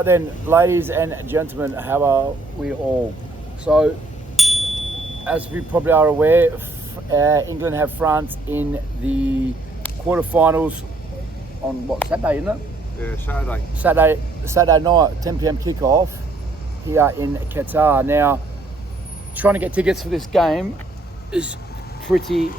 Right then, ladies and gentlemen, how are we all? So, as we probably are aware, England have France in the quarterfinals on what, Saturday, isn't it? Yeah, Saturday night, 10 p.m. kickoff here in Qatar. Now, trying to get tickets for this game is pretty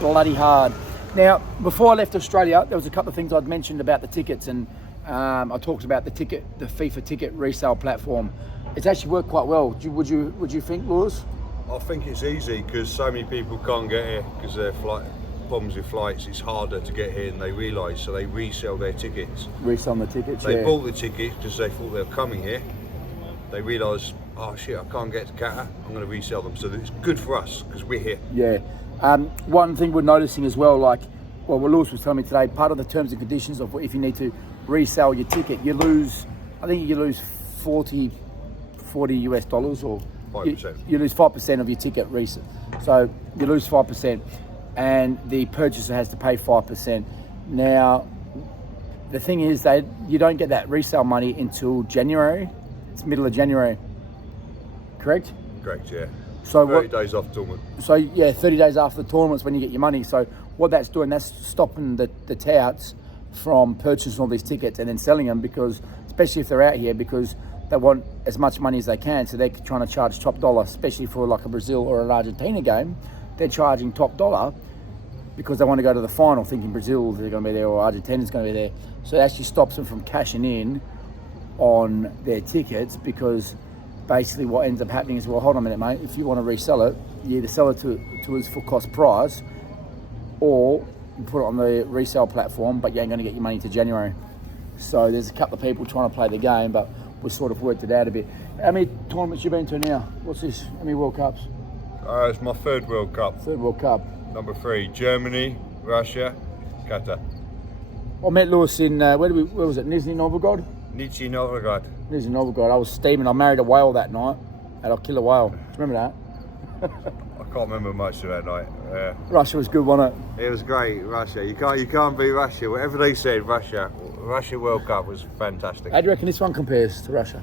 bloody hard. Now, before I left Australia, there was a couple of things I'd mentioned about the tickets, and I talked about the FIFA ticket resale platform. It's actually worked quite well. Would you think, Lewis? I think it's easy because so many people can't get here because their problems with flights. It's harder to get here than they realise, so they resell their tickets. Resell the tickets. They bought the tickets because they thought they were coming here. They realise, oh shit, I can't get to Qatar. I'm going to resell them. So it's good for us because we're here. Yeah. One thing we're noticing as well, like, well, what Lewis was telling me today, part of the terms and conditions of if you need to resell your ticket, you lose 40 US dollars, or 5%. You lose 5% of your ticket resale. So you lose 5%, and the purchaser has to pay 5%. Now, the thing is that you don't get that resale money until January. It's middle of January. Correct? Correct, yeah. So 30 days off tournament. So yeah, 30 days after the tournament's when you get your money. So what that's doing, that's stopping the touts from purchasing all these tickets and then selling them, because especially if they're out here, because they want as much money as they can. So they're trying to charge top dollar, especially for like a Brazil or an Argentina game. They're charging top dollar because they want to go to the final, thinking Brazil they're going to be there or Argentina's going to be there. So it actually stops them from cashing in on their tickets, because basically what ends up happening is, well, hold on a minute, mate, if you want to resell it, you either sell it to its full cost price, or you put it on the resale platform, but you ain't going to get your money to January. So there's a couple of people trying to play the game, but we sort of worked it out a bit. How many tournaments you been to now? What's this? How many World Cups? It's my third World Cup. Third World Cup. Number 3, Germany, Russia, Qatar. I met Lewis in, where was it, Nizhny Novgorod? Nizhny Novgorod. Nizhny Novgorod. I was steaming. I married a whale that night. Had a killer whale. Do you remember that? I can't remember much of that night. Russia was good, wasn't it? It was great, Russia. You can't beat Russia. Whatever they said, Russia World Cup was fantastic. How do you reckon this one compares to Russia?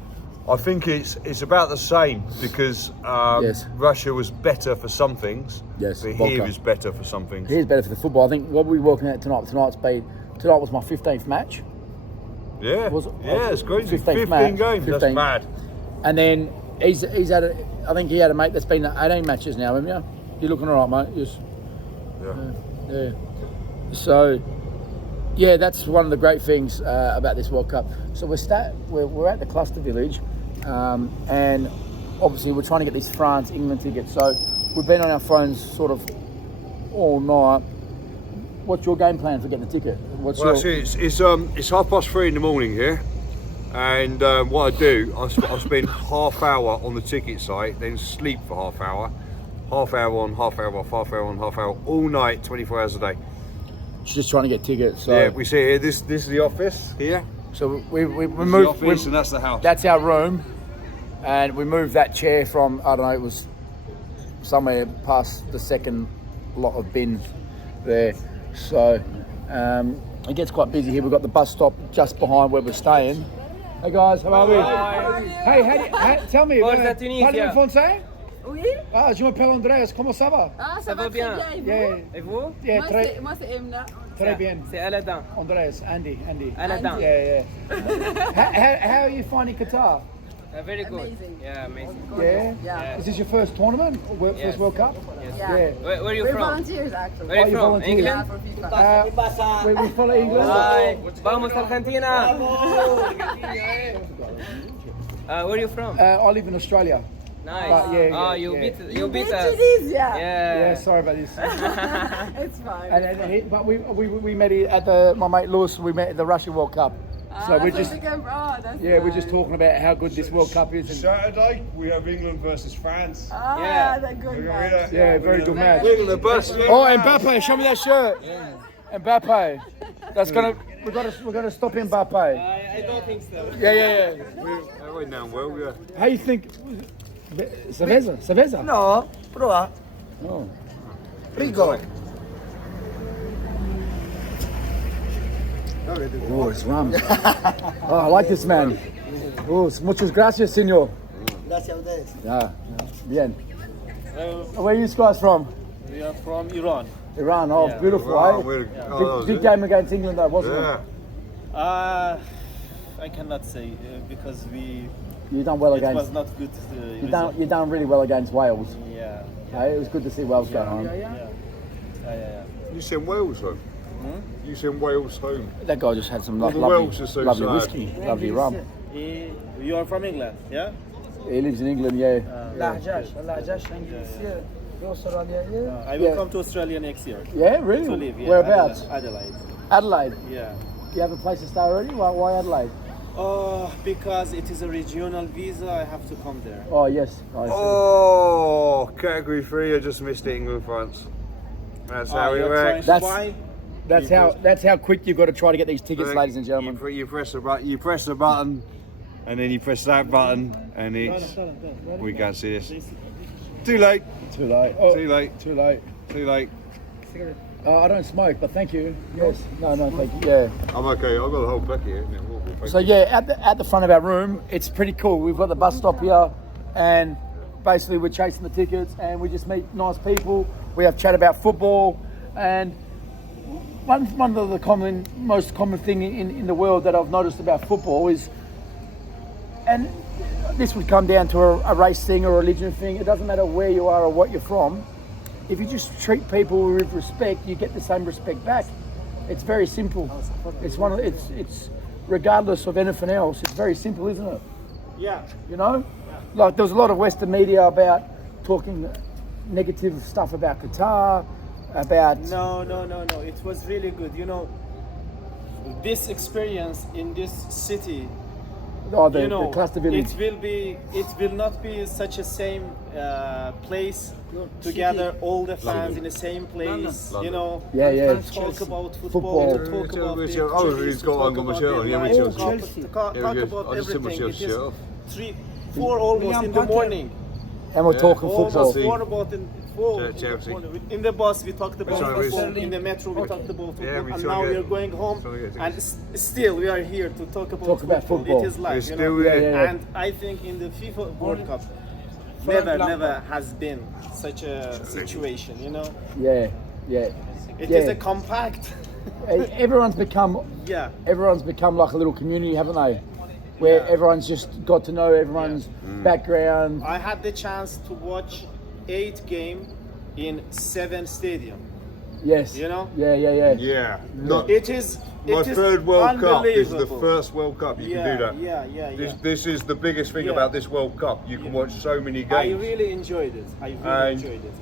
I think it's about the same, because Yes. Russia was better for some things. Yes, But vodka. here is better for some things. Here's better for the football. I think what we're working at tonight. Tonight was my 15th match. Yeah, Was it? yeah, it's crazy. 15th 15 match. games, 15. that's mad. And then he's had I think he had a mate that's been at 18 matches now, haven't you? You're looking all right, mate. Yes. Yeah. So, yeah, that's one of the great things about this World Cup. So we're at the cluster village, and obviously we're trying to get these France-England tickets. So we've been on our phones sort of all night. What's your game plan for getting the ticket? Actually, it's 3:30 in the morning here, and what I do, I spend half hour on the ticket site, then sleep for half hour on, half hour off, half hour on, half hour, all night, 24 hours a day. Just trying to get tickets. So. Yeah, we see here, this is the office here. So we This is moved. the office, and that's the house. That's our room, and we moved that chair from, I don't know, it was somewhere past the second lot of bins there. So it gets quite busy here. We've got the bus stop just behind where we're staying. Hey guys, how are we? Hey, tell me. Bonjour, Tunisia. Parlez-vous français? Oui. Ah, je m'appelle Andreas. Comment ça va? Ah, Ça va bien. Très bien. Yeah, Et vous? yeah, Moi, c'est Emna. très bien. C'est Aladin. Andreas, Andy. Aladin. Yeah. How are you finding Qatar? Very good. Amazing. Yeah, amazing. Yeah. Yeah. Is this your first tournament? Or Yes. first World Cup? Yes. Yeah. Yeah. Where are you We're from? volunteers, actually. Where are Oh, you you from? volunteer? Yeah, England? for FIFA. We follow England. Hi. Vamos Argentina. Where are you from? I live in Australia. Nice. yeah, you yeah. beat us. Tunisia. Yeah, Yeah. sorry about this. It's fine. But we met at my mate Lewis. We met at the Russian World Cup. So we're just we're just talking about how good this World Cup is. And, Saturday, we have England versus France. Yeah. The good match. yeah, very good match. We're going to bust. Oh, Mbappe, show me that shirt. Mbappe, that's we're gonna stop Mbappe. I don't think so. Yeah. That went down well, yeah. How you think? Cerveza? No, prova. Oh. Rico. Oh, it's rum. Oh, I like this man. Muchas gracias, señor. Gracias a ustedes. Yeah, bien. Where are you guys from? We are from Iran. Iran. Oh, Yeah. beautiful, Wow, eh? we're- Yeah. oh, that was Big it. game against England, though, wasn't Yeah. I cannot say because it? You done well it was against. not good. You done really well against Wales. Yeah. It was good to see Wales go home. Yeah. You sent Wales home. You sent Wales home. That guy just had some Well, the lovely, Welsh are so lovely sad. whiskey, lovely rum. You are from England, yeah? He lives in England, yeah. لهجهش انگلیسیه به استرالیاییه I will Yeah. come to Australia next year. Yeah, really? To live, yeah. Whereabouts? Adelaide. Adelaide. Yeah. You have a place to stay already? Why Adelaide? Because it is a regional visa, I have to come there. Oh, yes. I see. Oh, category 3. I just missed it, England, France. That's how it you're works. trying to That's- buy? That's how quick you've got to try to get these tickets, Look, ladies and gentlemen. You press the button. You press the button, and then you press that button, and it's. We can't see this. Too late. Too late. Oh, Too late. Too late. Too late. I don't smoke, but thank you. Yes. No, thank you. Yeah. I'm okay. I've got the whole pack here. So yeah, at the front of our room, it's pretty cool. We've got the bus stop here, and basically we're chasing the tickets, and we just meet nice people. We have chat about football, and one of the most common thing in the world that I've noticed about football is, and this would come down to a race thing or a religion thing. It doesn't matter where you are or what you're from. If you just treat people with respect, you get the same respect back. It's very simple. It's regardless of anything else. It's very simple, isn't it? Yeah. You know, like there was a lot of Western media about talking negative stuff about Qatar, about No. It was really good. You know, this experience in this city, the cluster village. it will not be such a same place together, all the fans in the same place. London. You know, Yeah, yeah. and talk about Football. football, talk about Oh, the he's got talk on my about shirt their on. Yeah, my life, shirt's talk- on. talk Yeah, about I just took my everything. It shirt is off. 4 almost in the morning. And we're talking Almost football. see. 4 about in 4 Yeah, Chelsea. in the bus we talked about Which one is- football, in the metro we talked about football, Yeah, we and try now to we get- are going home, try to get and tickets. still we are here to talk about Talk about football. It is life, It's you still know? there. Yeah. And I think in the FIFA World Cup, Frank never has been such a situation, you know. Yeah. It Yeah. is a compact. Everyone's become Yeah. like a little community, haven't they? Where Yeah. everyone's just got to know everyone's background. I had the chance to watch 8 games in 7 stadium. Yes. You know? Yeah. Yeah. Not, It is. my it is third World Cup is the unbelievable. first World Cup you can do that. Yeah. This is the biggest thing Yeah. about this World Cup. You can watch so many I games. really enjoyed it.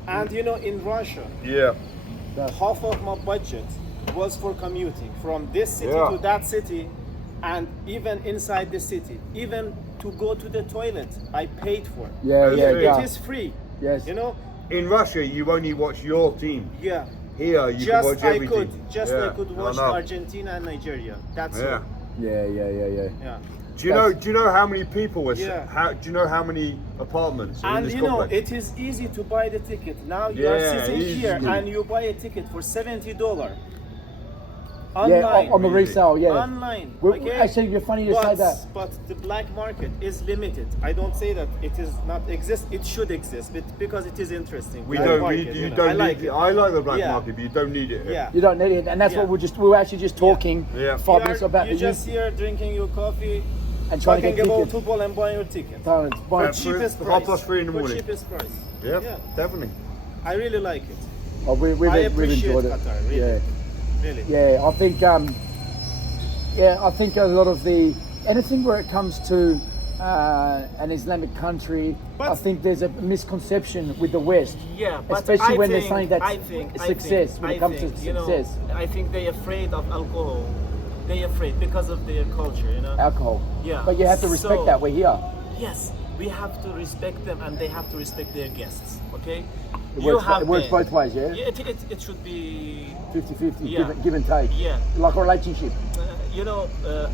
And you know, in Russia, Yeah. half of my budget was for commuting from this city Yeah. to that city, and even inside the city, even to go to the toilet, I paid for. Yeah, It is free. Yes. You know. In Russia, you only watch your team. Yeah. Here, you can watch everything. I could watch I know. Argentina and Nigeria. That's Yeah. it. Yeah. Yeah. Do you know how many people are? Yeah. Do you know how many apartments are in And this you know, complex? it is easy to buy the ticket. Now you are Yeah, sitting easy. here and you buy a ticket for $70. Yeah, Online. on the resale, yeah. Online. Well, Okay? actually, you're funny you say that. But the black market is limited. I don't say that it is not exist. It should exist, but because it is interesting. We Black don't. market, You know. don't I like need it. I like the black Yeah. market, but you don't need it. Here. Yeah. You don't need it, and that's what we were actually just talking Yeah. 5 You minutes are- about you're the just here drinking your coffee, and trying to talking get about tickets. football and buying your ticket. Parents, For buying- That's- cheapest for price. 3:30 in the For morning. cheapest price. Yeah, Yeah. definitely. I really like it. Oh, we've I enjoyed appreciate it. Qatar, really. Yeah. Really. Yeah, I think a lot of the anything where it comes to an Islamic country, But- I think there's a misconception with the West. Yeah, but Especially I when they're think- saying that's I think- success, when it comes to you know, success. I think they're afraid of alcohol. They're afraid because of their culture, you know. Alcohol. Yeah. But you have to respect So- that. We're here. Yes, we have to respect them, and they have to respect their guests. Okay. It works both ways, yeah? Yeah, it should be. 50-50, Yeah. give and take. Yeah. Like a relationship. You know,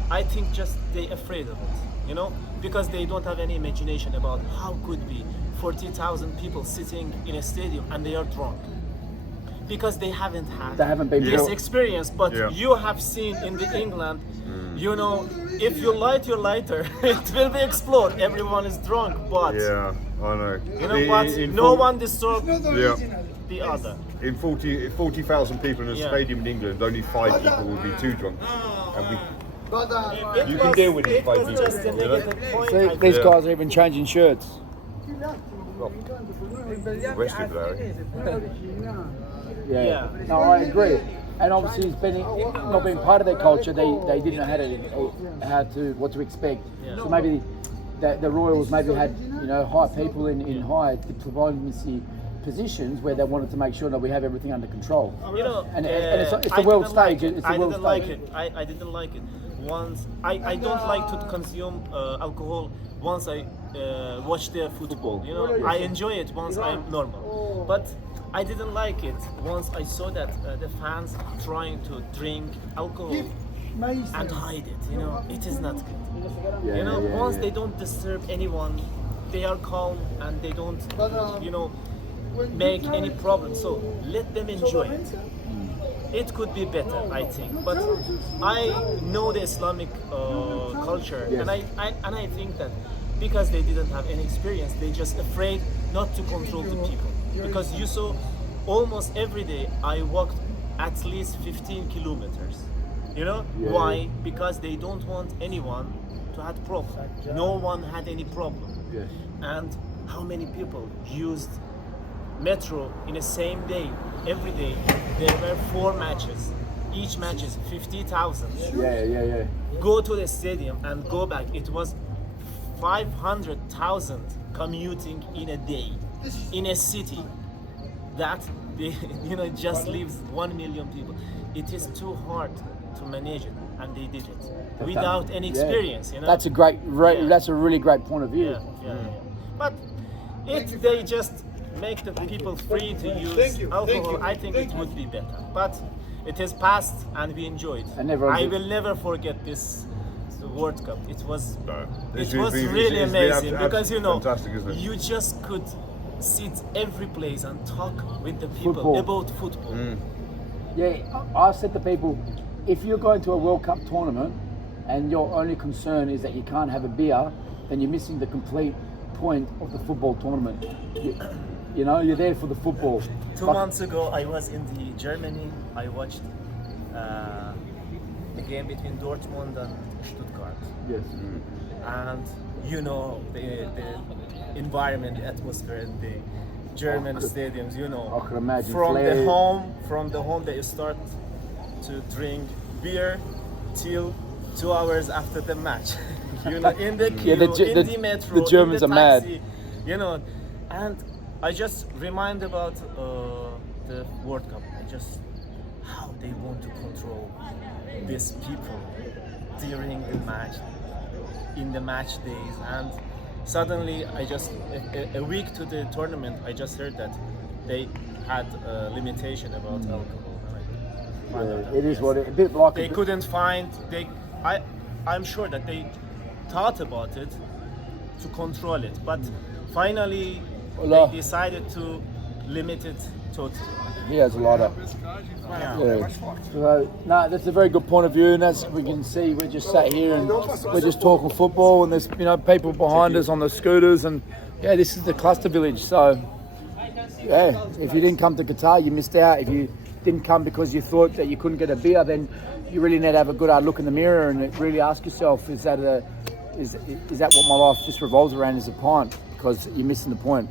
I think just they're afraid of it. You know, because they don't have any imagination about how could be 40,000 people sitting in a stadium and they are drunk. because they haven't had They haven't been this built. experience. But Yeah. you have seen in the England, you know, if you light your lighter, it will be explode. Everyone is drunk, but Yeah, I know. you know what? No one disturbed Yeah. the other. In 40,000 people in a Yeah. stadium in England, only 5 people will be too drunk. And we, It You can deal with it it by was people, just a you know? negative point. See, I these Yeah. guys are even changing shirts. West people are, eh? Yeah. No, I agree. And obviously, it's been not being part of their culture. They didn't know what to expect. Yeah. So maybe the Royals maybe had high people in high diplomacy positions where they wanted to make sure that we have everything under control. You know, And it's the I world didn't like stage. it. It's the I world didn't like stage. it. I didn't like it. Once I don't like to consume alcohol. Once I watch the football, you know, I enjoy it once I'm normal. But I didn't like it once I saw that the fans trying to drink alcohol and hide it. You know, it is not good. You know, once they don't disturb anyone, they are calm and they don't, make any problem. So let them enjoy it. It could be better, I think. But I know the Islamic culture, and I think that because they didn't have any experience, they just afraid not to control the people. Because you saw almost every day I walked at least 15 kilometers. You know why? Because they don't want anyone to have problem. No one had any problem. Yes. And how many people used metro in the same day? Every day there were 4 matches. Each match is 50,000. Yeah. Go to the stadium and go back. It was 500,000 commuting in a day in a city that just lives 1 million people. It is too hard to manage it, and they did it without any experience. You know, That's a that's a really great point of view. yeah. But if they just make the people free to use alcohol, I think it would be better. But it is past, and we enjoyed. I will never forget this World Cup. It was It's really been amazing because fantastic, isn't it? you just could sit every place and talk with the people Football. about football. Yeah, I said to people, if you're going to a World Cup tournament and your only concern is that you can't have a beer, then you're missing the complete point of the football tournament. You're there for the football. 2 months ago, I was in Germany. I watched a game between Dortmund and Stuttgart. Yes. And the environment, the atmosphere in the German stadiums, I can imagine from flares. the home they start to drink beer till 2 hours after the match. In the queue, in the metro, the Germans in the are taxi, and I just remind about the World Cup. How they want to control these people during the match, in the match days, and suddenly a week to the tournament, I just heard that they had a limitation about alcohol. It is what a bit like They couldn't find. I'm sure that they thought about it to control it, but finally they decided to limit it totally. He has a lot of. Yeah. So, no, that's a very good point of view, and as we can see, we're just sat here and we're just talking football, and there's people behind us on the scooters, and this is the cluster village. So if you didn't come to Qatar, you missed out. If you didn't come because you thought that you couldn't get a beer, then you really need to have a good hard look in the mirror and really ask yourself, is that what my life just revolves around, is a pint? Because you're missing the point.